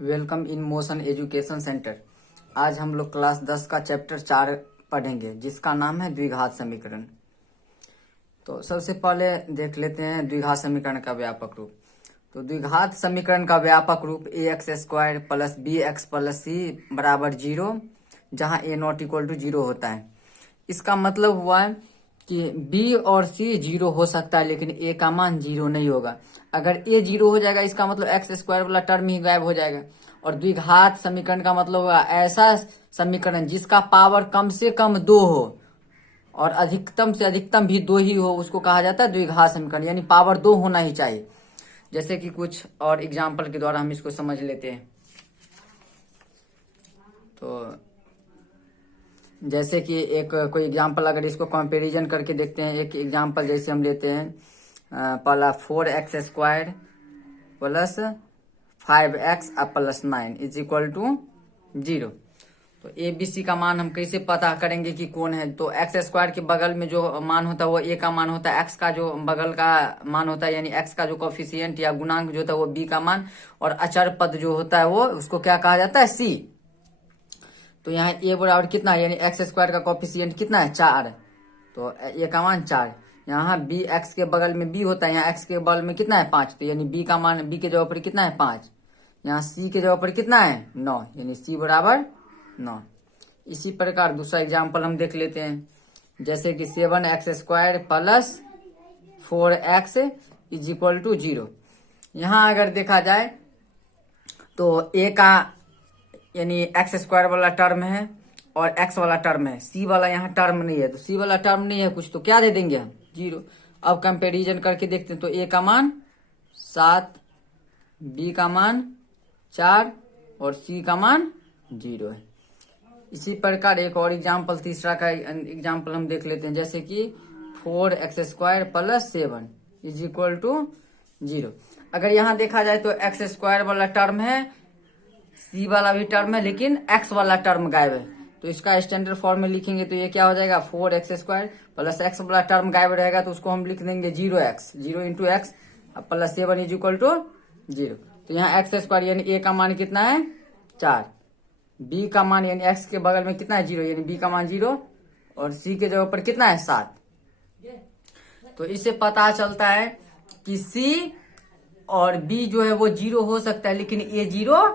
Welcome in motion education centre. आज हम लोग क्लास 10 का चैप्टर 4 पढ़ेंगे, जिसका नाम है द्विघात समीकरण। तो सबसे पहले देख लेते हैं द्विघात समीकरण का व्यापक रूप। तो द्विघात समीकरण का व्यापक रूप a x square plus b x plus c बराबर 0, जहाँ ए नॉट इक्वल टू 0 होता है। इसका मतलब हुआ है कि बी और सी 0 हो सकता है, लेकिन ए का मान 0 नहीं होगा। अगर ए 0 हो जाएगा, इसका मतलब एक्स स्क्वायर वाला टर्म ही गायब हो जाएगा। और द्विघात समीकरण का मतलब होगा ऐसा समीकरण जिसका पावर कम से कम 2 हो और अधिकतम से अधिकतम भी 2 ही हो, उसको कहा जाता है द्विघात समीकरण, यानी पावर 2 होना ही चाहिए। जैसे कि कुछ और एग्जाम्पल के द्वारा हम इसको समझ लेते हैं। तो जैसे कि एक कोई एग्जाम्पल, अगर इसको कंपैरिजन करके देखते हैं, एक एग्जाम्पल जैसे हम लेते हैं पहला 4x square plus 5x plus 9 is equal to 0। तो ए बी सी का मान हम कैसे पता करेंगे कि कौन है? तो एक्स स्क्वायर के बगल में जो मान होता है वो ए का मान होता है, एक्स का जो बगल का मान होता है यानी एक्स का जो कोफिशिएंट या गुणांक जो होता है वो बी का मान, और अचर पद जो होता है वो उसको क्या कहा जाता है? सी। तो यहाँ ए बराबर कितना है, यानी एक्स स्क्वायर का कोफिशिएंट कितना है? 4। तो ए का मान 4। यहाँ बी एक्स के बगल में बी होता है, यहाँ एक्स के बगल में कितना है? 5। तो यानी बी का मान बी के जगह पर कितना है? 5। यहाँ सी के जगह पर कितना है? 9, यानी सी बराबर 9। इसी प्रकार दूसरा एग्जाम्पल हम देख लेते हैं, जैसे कि 7x square plus 4x is equal to 0। यहाँ अगर देखा जाए तो ए का यानी एक्स स्क्वायर वाला टर्म है और एक्स वाला टर्म है, सी वाला यहाँ टर्म नहीं है। तो सी वाला टर्म नहीं है कुछ, तो क्या दे देंगे हम? 0। अब कंपैरिजन करके देखते हैं, तो ए का मान 7, बी का मान 4 और सी का मान 0 है। इसी प्रकार एक और एग्जाम्पल, तीसरा का एग्जाम्पल हम देख लेते हैं, जैसे कि 4x square plus 7 is equal to 0। अगर यहाँ देखा जाए तो एक्स स्क्वायर वाला टर्म है, सी वाला भी टर्म है, लेकिन एक्स वाला टर्म गायब है। तो इसका स्टैंडर्ड फॉर्म में लिखेंगे तो ये क्या हो जाएगा? 4x स्क्वायर प्लस एक्स वाला टर्म गायब रहेगा, तो उसको हम लिख देंगे 0x, 0 into x plus 7 is equal to 0। तो यहाँ एक्स स्क्वायर यानी ए का मान कितना है? 4। बी का मान यानी एक्स के बगल में कितना है? 0, यानी बी का मान 0, और सी के जगह पर कितना है? 7। तो इससे पता चलता है कि सी और बी जो है वो 0 हो सकता है, लेकिन ए 0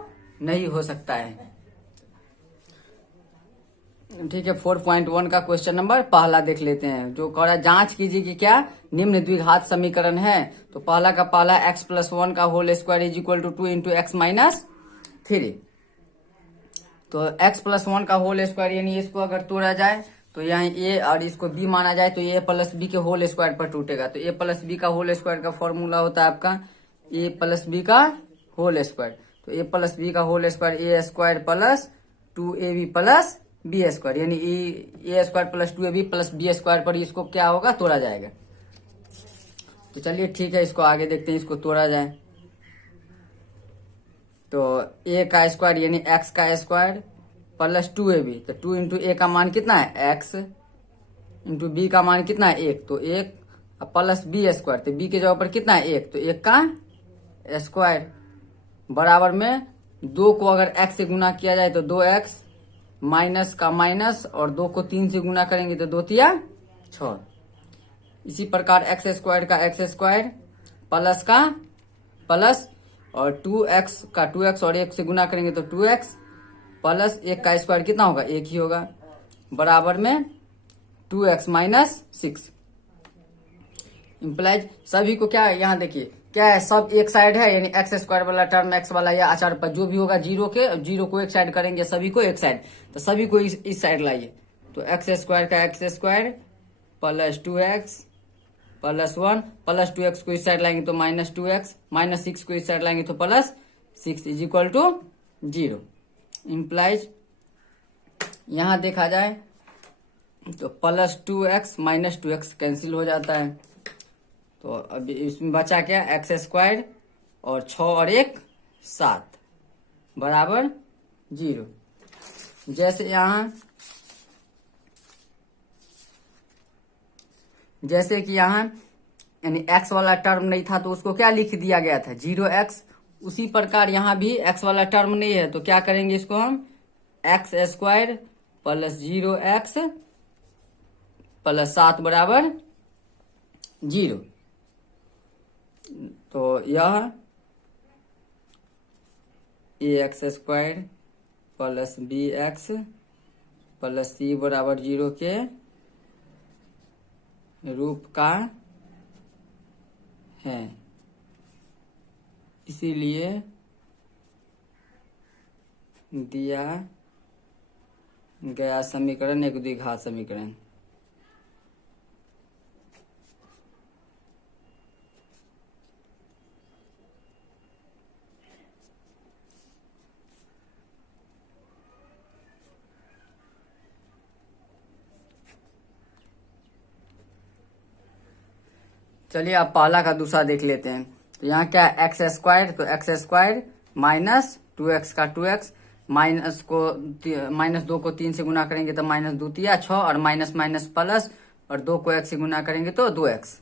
नहीं हो सकता है। ठीक है, 4.1 का क्वेश्चन नंबर पहला देख लेते हैं, जो कह रहा है जांच कीजिए कि क्या निम्न द्विघात समीकरण है। तो पहला का पहला x प्लस 1 का whole square is equal to 2 into x minus 3। तो x प्लस 1 का होल स्क्वायर यानी इसको अगर तोड़ा जाए तो यहाँ a और इसको b माना जाए तो a प्लस बी के होल स्क्वायर पर टूटेगा। तो a प्लस बी का होल स्क्वायर का फॉर्मूला होता है आपका a प्लस बी का होल स्क्वायर। तो a प्लस बी का whole square a square plus 2ab plus B square, यानी a square plus 2ab plus B square पर इसको क्या होगा? तोड़ा जाएगा। तो चलिए ठीक है, इसको आगे देखते हैं, इसको तोड़ा जाए तो a का स्क्वायर यानी x का स्क्वायर प्लस 2ab, तो 2 इंटू ए का मान कितना है? x इंटू बी का मान कितना है? 1, तो 1 प्लस बी स्क्वायर, तो बी के जगह पर कितना है? 1, तो 1 का स्क्वायर बराबर में 2 को अगर x से गुना किया जाए तो 2x माइनस का माइनस, और 2 को 3 से गुना करेंगे तो 2 तिया 6। इसी प्रकार एक्स स्क्वायर का एक्स स्क्वायर प्लस का प्लस, और 2x का 2x और 1 से गुना करेंगे तो 2x प्लस 1 का स्क्वायर कितना होगा? 1 ही होगा, बराबर में 2x माइनस 6। इम्प्लाइज सभी को क्या है? यहाँ देखिए क्या है, सब एक साइड है, यानी एक्स स्क्वायर वाला टर्म एक्स वाला या आचार पर जो भी होगा 0 को एक साइड करेंगे, सभी को एक साइड। तो सभी को इस साइड लाइए। तो एक्स स्क्वायर का x square plus 2x plus 1 plus 2x को इस साइड लाएंगे तो माइनस 2x, माइनस 6 को इस साइड लाएंगे तो plus 6 is equal to 0। Implies यहां देखा जाए तो plus 2x minus 2x cancel हो जाता है। तो अभी इसमें बचा क्या? एक्स स्क्वायर और 6 और 1 7 बराबर 0। जैसे कि यहाँ यानी x वाला टर्म नहीं था तो उसको क्या लिख दिया गया था? 0x उसी प्रकार यहाँ भी x वाला टर्म नहीं है, तो क्या करेंगे इसको हम, x square plus 0x plus 7 बराबर 0। तो यह ax square plus bx plus c बराबर 0 के रूप का है। इसीलिए दिया गया समीकरण एक द्विघात समीकरण। चलिए अब पहला का दूसरा देख लेते हैं। तो यहाँ क्या है, एक्स स्क्वायर, तो एक्स स्क्वायर माइनस 2x का 2x, माइनस 2 को 3 से गुना करेंगे तो माइनस 2 तिया 6, और माइनस माइनस प्लस, और 2 को x से गुना करेंगे तो 2x।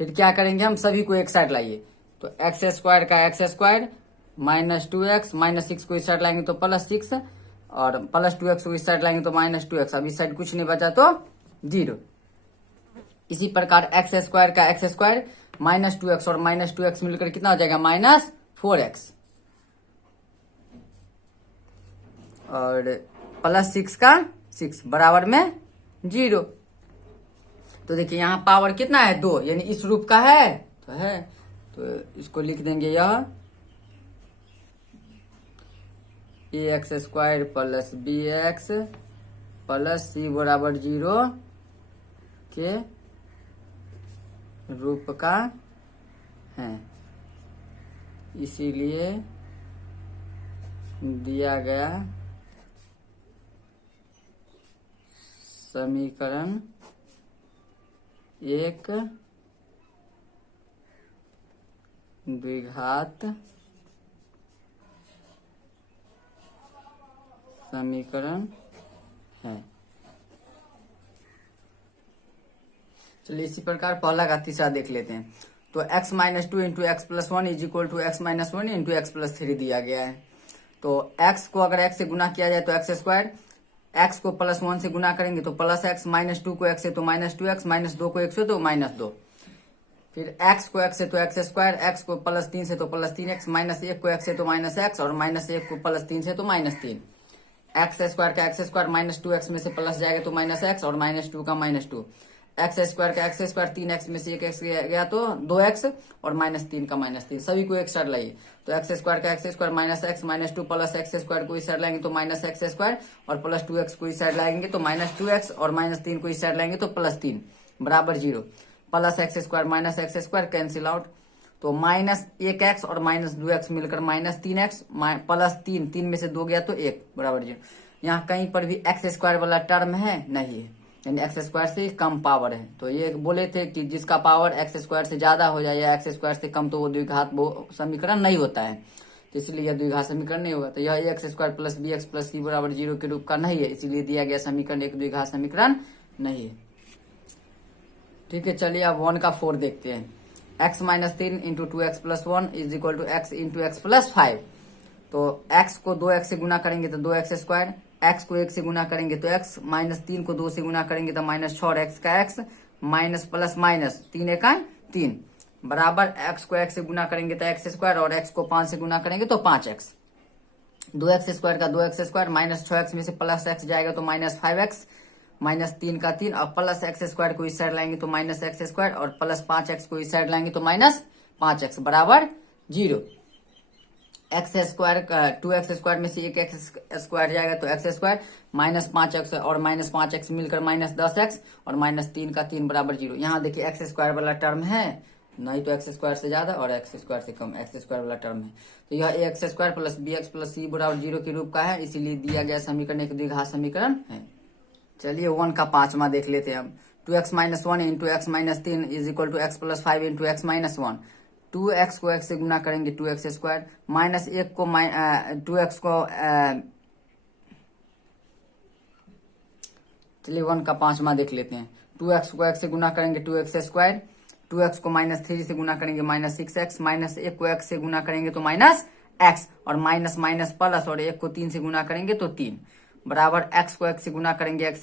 फिर क्या करेंगे हम, सभी को एक साइड लाइए, तो एक्स स्क्वायर का x square minus 2x, minus 6 को इस साइड लाएंगे तो प्लस 6, और प्लस 2x को इस साइड लाएंगे तो माइनस 2x। अब इस साइड कुछ नहीं बचा तो 0। इसी प्रकार एक्स स्क्वायर का एक्स स्क्वायर माइनस 2x और माइनस 2x मिलकर कितना हो जाएगा, माइनस 4x, और प्लस 6 का 6 बराबर में 0। तो देखिए यहाँ पावर कितना है, 2, यानी इस रूप का है, तो इसको लिख देंगे यह ax square plus bx plus c बराबर 0 के रूप का है। इसीलिए दिया गया समीकरण एक द्विघात समीकरण है। चलिए इसी प्रकार पहला का तीसरा देख लेते हैं। तो x minus 2 into x plus 1 is equal to x minus 1 into x plus 3 दिया गया है। तो x को अगर x से गुना किया जाए तो एक्स स्क्वायर, x को प्लस 1 से गुना करेंगे तो प्लस x, माइनस 2 को x से तो माइनस 2x, माइनस 2 को x से तो माइनस 2, फिर x को x से तो एक्स स्क्वायर, x को प्लस 3 से तो प्लस 3x, माइनस 1 को x से तो माइनस x, और माइनस 1 को प्लस 3 से तो माइनस 3। एक्स स्क्वायर का एक्स स्क्वायर माइनस 2x में से प्लस जाएगा तो माइनस x, और माइनस 2 का माइनस 2। एक्स स्क्वायर का एक्स स्क्वायर 3x में से 1x गया तो 2x, और माइनस 3 का माइनस 3। सभी को एक साइड लाइए, तो एक्स स्क्वायर का x square minus x, minus 2 plus x square को इस साइड लाएंगे तो माइनस एक्स स्क्वायर, और प्लस 2x को इस साइड लाएंगे तो माइनस 2x, और माइनस 3 को इस साइड लाएंगे तो प्लस 3 बराबर 0। Plus x square minus x square cancel out, तो माइनस 1x और माइनस 2x मिलकर माइनस 3x, प्लस 3 में से 2 गया तो 1 बराबर 0। यहाँ कहीं पर भी एक्स स्क्वायर वाला टर्म है नहीं है, यानी एक्स स्क्वायर से कम पावर है। तो ये बोले थे कि जिसका पावर एक्स स्क्वायर से ज्यादा हो जाए या एक्स स्क्वायर से कम तो वो द्विघात समीकरण नहीं होता है, तो इसलिए यह द्विघात समीकरण नहीं होगा। तो यह x square plus b x plus c बराबर 0 के रूप का नहीं है, इसीलिए दिया गया समीकरण एक द्विघात समीकरण नहीं है। ठीक है, चलिए अब 1 का 4 देखते हैं। x minus 3 into 2x plus 1 is equal to x into x plus 5। तो x को 2x से गुना करेंगे तो 2x स्क्वायर, x को 1 से गुना करेंगे तो x, माइनस 3 को 2 से गुना करेंगे तो माइनस 6, और x का x, माइनस प्लस माइनस 3 एका 3 बराबर x को x से गुना करेंगे तो x स्क्वायर, और x को 5 से गुना करेंगे तो 5x। 2x स्क्वायर का 2x स्क्वायर, माइनस 6x में से प्लस x जाएगा तो माइनस 5x, माइनस 3 का 3, और प्लस एक्स स्क्वायर को इस साइड लाएंगे तो माइनस एक्स स्क्वायर, और प्लस 5x को इस साइड लाएंगे तो माइनस 5x बराबर 0। एक्स स्क्वायर का 2x स्क्वायर में से 1 एक्स स्क्वायर जाएगा तो एक्स स्क्वायर, माइनस 5x और माइनस 5x मिलकर माइनस 10x, और माइनस 3 का 3 बराबर 0। यहाँ देखिए एक्स स्क्वायर वाला टर्म है नहीं, तो एक्स स्क्वायर से ज्यादा और एक्स स्क्वायर से कम एक्स स्क्वायर वाला टर्म है। तो यह x square plus b x plus c बराबर 0 के रूप का है, इसीलिए दिया गया समीकरण एक द्विघात समीकरण है। चलिए 1 का 5वां देख लेते हैं हम। 2x minus 1 into x minus 3 is equal to x plus 5 into x minus 1। 2x को x से गुना करेंगे 2x स्क्वायर, माइनस 1 को 2x को चलिए 1 का 5वां देख लेते हैं। 2x को x से गुना करेंगे 2x स्क्वायर, 2x को -3 से गुना करेंगे -6x, -1 को x से गुना करेंगे तो -x, और माइनस माइनस प्लस, और 1 को 3 से गुना करेंगे तो 3, बराबर x को x से गुना करेंगे x²,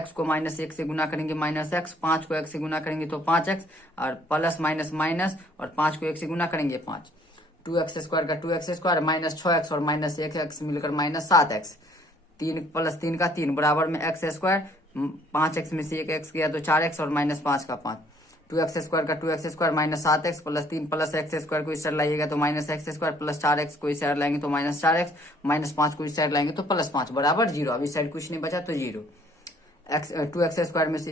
x को -1 से गुना करेंगे -x, 5 को x से गुना करेंगे तो 5x, और प्लस माइनस माइनस, और 5 को 1 से गुना करेंगे 5, 2x² का 2x² -6x और -1x मिलकर -7x, 3 + 3 का 3, बराबर में x², 5x में से 1x गया तो 4x, और -5 का 5, 2x² का 2x² -7x + 3 + x² को इस साइड लाइएगा तो -x² + 4x को इस साइड लाएंगे तो -4x, -5 को इस साइड लाएंगे तो +5, बराबर 0। अब इस साइड कुछ नहीं बचा तो 0। 2x² में से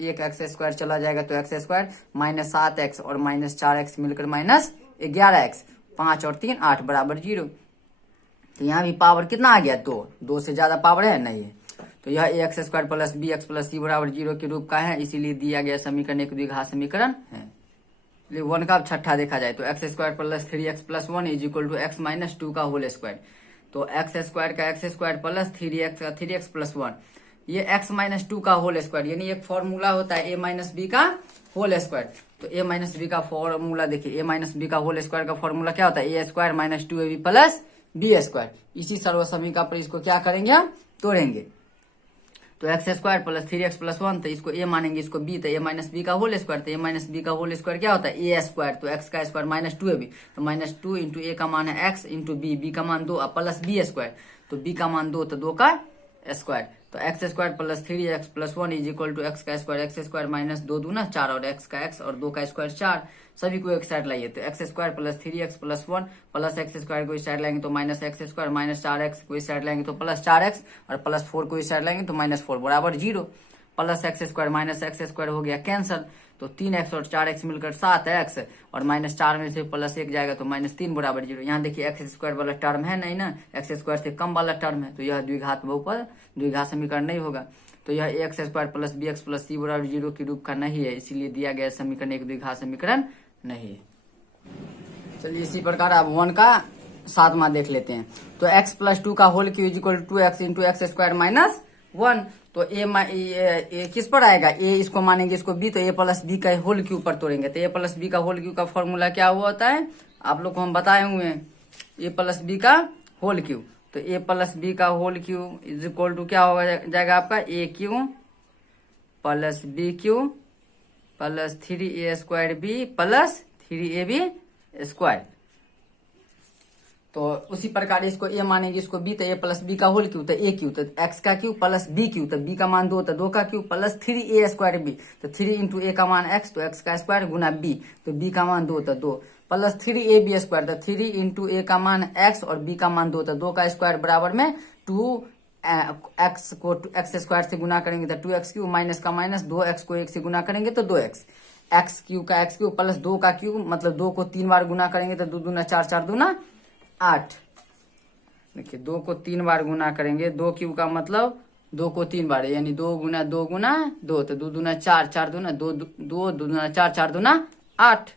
1x² चला जाएगा तो x² -7x और -4x मिलकर -11x, 5 और 3 8, बराबर 0। तो यहाँ भी पावर कितना आ गया? 2 से ज्यादा पावर है नहीं है। तो यह ax² + bx + c बराबर 0 के रूप का है, इसीलिए दिया गया समीकरण एक द्विघात समीकरण है। 1 का छठा देखा जाए तो x² + 3x + 1 = x - 2 का होल स्क्वायर। तो x² का x² + 3x का 3x + 1, ये x - 2 का होल स्क्वायर, यानी एक फॉर्मूला होता है a - b का होल स्क्वायर। तो a - b का फॉर्मूला देखिए, a - b का होल स्क्वायर का फॉर्मूला क्या होता है? a² - 2ab + b²। इसी सर्व समीकरण पर इसको क्या करेंगे? हम तोड़ेंगे। तो x² + 3x + 1, तो इसको a मानेंगे, इसको b, तो a - b का होल स्क्वायर, तो a - b का होल स्क्वायर क्या होता है? a², तो x का स्क्वायर -2ab, तो -2 × a का मान है x × b का मान 2 प्लस b², तो b का मान 2, तो 2 का स्क्वायर, तो x² + 3x + 1 = x का स्क्वायर, x² -2 दूना 4, और x का x और 2 का स्क्वायर 4, सभी को एक साइड लाइए। तो x² + 3x + 1 प्लस x² को इस साइड लाएंगे तो -x² -4x को इस साइड लाएंगे तो +4x, और +4 को इस साइड लाएंगे तो -4, बराबर 0। प्लस x² -x² हो गया कैंसल, तो 3x और 4x मिलकर 7x, और -4 में से +1 जाएगा तो -3, बराबर 0। यहाँ देखिए x² वाला टर्म है नहीं ना, x² से कम वाला टर्म है, तो यह द्विघात बहुपद द्विघात समीकरण नहीं होगा। तो यह ax² + bx + c बराबर 0 के रूप का नहीं है, इसीलिए दिया गया समीकरण एक द्विघात समीकरण नहीं है। चलिए इसी प्रकार अब 1 का 7वां देख लेते हैं। तो x + 2 का होल क्यू = 2x × x² - 1, तो a किस पर आएगा? a इसको मानेंगे, इसको b, तो a + b का होल क्यू पर तोड़ेंगे। तो a + b का होल क्यू का फॉर्मूला क्या हुआ होता है? आप लोग को हम बताए हुए हैं, a + b का होल क्यू। तो a + b का होल क्यू = क्या हो जाएगा आपका? a³ + b³ + 3a² b + 3ab²। तो उसी प्रकार इसको a मानेंगे, इसको b, तो a + b का होल क्यू, तो a³, तो x का क्यू + b³, तो b का मान 2, तो 2 का क्यू + 3a² b, तो 3 × a का मान x, तो x का स्क्वायर गुना b, तो b का मान 2, तो 2 + 3ab², तो 3 × a का मान x और b का मान 2, तो 2 का स्क्वायर बराबर में 2x को x² से गुना करेंगे तो 2x³ माइनस का माइनस, 2x को 1 से गुना करेंगे तो 2x, x³ का x³ + 2 का क्यूब, मतलब 2 को 3 बार गुना करेंगे तो 2 दूना 4, 4 दूना 8। देखिए 2 को 3 बार गुना करेंगे, 2³ का मतलब 2 को 3 बार, यानी 2 × 2 × 2, तो 2 दूना 4, 4 दूना 2, 2 दूना 4, 4 दूना 8।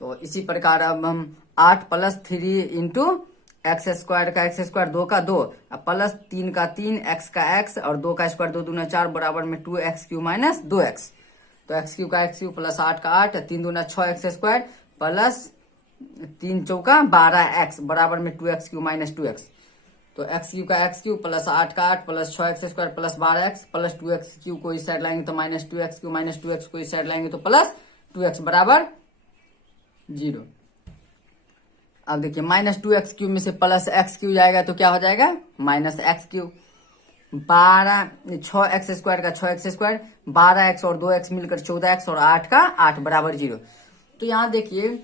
तो इसी प्रकार अब हम 8 + 3 × x² का x² 2 का 2 प्लस 3 का 3 x का x और 2 का स्क्वायर 2 दूना 4 बराबर में 2x³ - 2x। तो x³ का x³ + 8 का 8, 3 दूना 6x² प्लस 3 चौका 12x बराबर में 2x³ - 2x। तो x³ का x³ + 8 का 8 plus 6x² plus 12x plus 2x³ को इस साइड लाएंगे तो -2x³ - 2x को इस साइड लाएंगे तो प्लस 2x बराबर 0। अब देखिए -2x³ में से प्लस x³ जाएगा तो क्या हो जाएगा? -x³। 6x² का 6x², 12x और 2x मिलकर 14x और 8 का 8 बराबर 0। तो यहाँ देखिए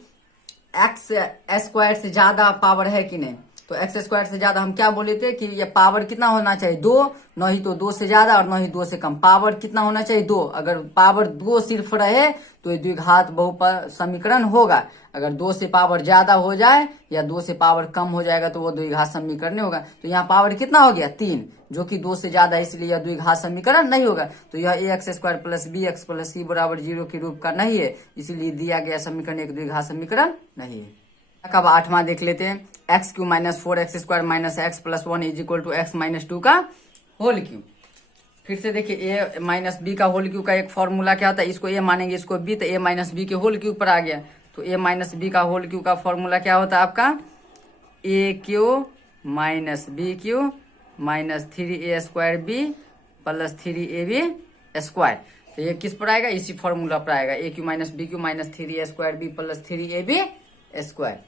x² से ज्यादा पावर है कि नहीं? तो x² से ज्यादा हम क्या बोले थे कि ये पावर कितना होना चाहिए? 2, न ही तो 2 से ज्यादा और न ही 2 से कम। पावर कितना होना चाहिए? 2। अगर पावर 2 सिर्फ रहे तो ये द्विघात बहुपद समीकरण होगा। अगर 2 से पावर ज्यादा हो जाए या 2 से पावर कम हो जाएगा तो वो द्विघात समीकरण नहीं होगा। तो यहाँ पावर कितना हो गया? 3, जो कि 2 से ज्यादा, इसलिए यह द्विघात समीकरण नहीं होगा। तो यह ax² + bx + c बराबर 0 के रूप का नहीं है, इसीलिए दिया गया समीकरण एक द्विघात समीकरण नहीं है। अब 8वां देख लेते हैं। x³ - 4x² - x + 1 = x - 2 का होल क्यूब। फिर से देखिए ए माइनस बी का होल क्यूब का एक फॉर्मूला क्या होता है, इसको ए मानेंगे इसको बी, तो ए माइनस बी के होल क्यूब पर आ गया। तो ए माइनस बी का होल क्यूब का फॉर्मूला क्या होता है आपका, a cube minus b cube minus 3a² b plus 3ab square. तो ये किस पर आएगा, इसी फॉर्मूला पर आएगा, a cube minus b cube minus 3a² b plus 3ab square.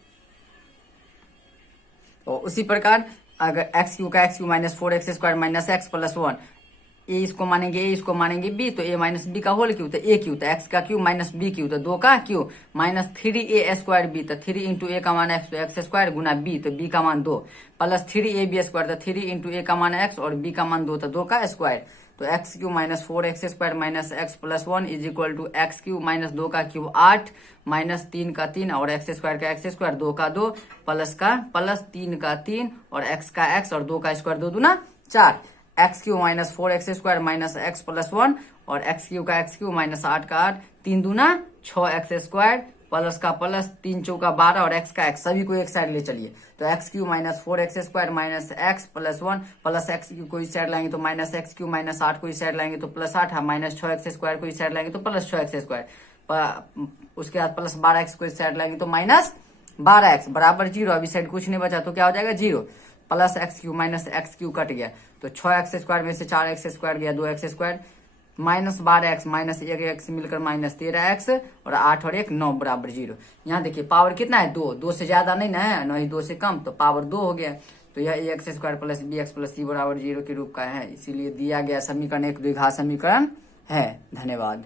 तो उसी प्रकार अगर एक्स क्यू का x cube minus 4x² minus x plus 1, ए इसको मानेंगे ए इसको मानेंगे बी, तो ए माइनस बी का होल क्यू तो ए क्यू, तो एक्स का क्यू माइनस बी क्यू तो 2 का क्यू माइनस 3a² बी, तो 3 इंटू ए का मान एक्स तो एक्स स्क्वायर गुना बी, तो बी का मान 2 प्लस 3ab² तो 3 इंटू ए का मान एक्स और बी का मान 2 तो 2 का स्क्वायर। तो x cube minus 4x² minus x plus 1 is equal to x cube minus 2 का क्यू 8 माइनस 3 का 3 और एक्स स्क्वायर का एक्स स्क्वायर 2 का 2 प्लस का प्लस 3 का 3 और एक्स का एक्स और 2 का स्क्वायर 2 दूना 4, x cube minus 4x² minus x plus 1 और एक्स क्यू का एक्स क्यू माइनस 8 का 8 3 दूना 6x² प्लस का प्लस 3 चौका 12 और एक्स का एक्स सभी को एक साइड ले चलिए। तो x cube minus 4x² minus x plus 1 plus x Q को इस साइड लाएंगे तो माइनस एक्स क्यू माइनस 8 को इस साइड लाएंगे तो प्लस 8 माइनस 6x² को इस साइड लाएंगे तो प्लस 6x², उसके बाद प्लस 12x को इस साइड लाएंगे तो माइनस 12x बराबर 0। अभी साइड कुछ नहीं बचा तो क्या हो जाएगा 0, plus x cube minus x Q cut गया तो 6x² में से 4x² गया 2x² minus 12x minus 1x मिलकर माइनस 13x और 8 और 1 9 बराबर 0। यहाँ देखिए पावर कितना है 2, 2 से ज्यादा नहीं ना है, न ही 2 से कम, तो पावर 2 हो गया। तो यह ax² plus bx plus c बराबर 0 के रूप का है, इसीलिए दिया गया समीकरण एक द्विघात समीकरण है। धन्यवाद।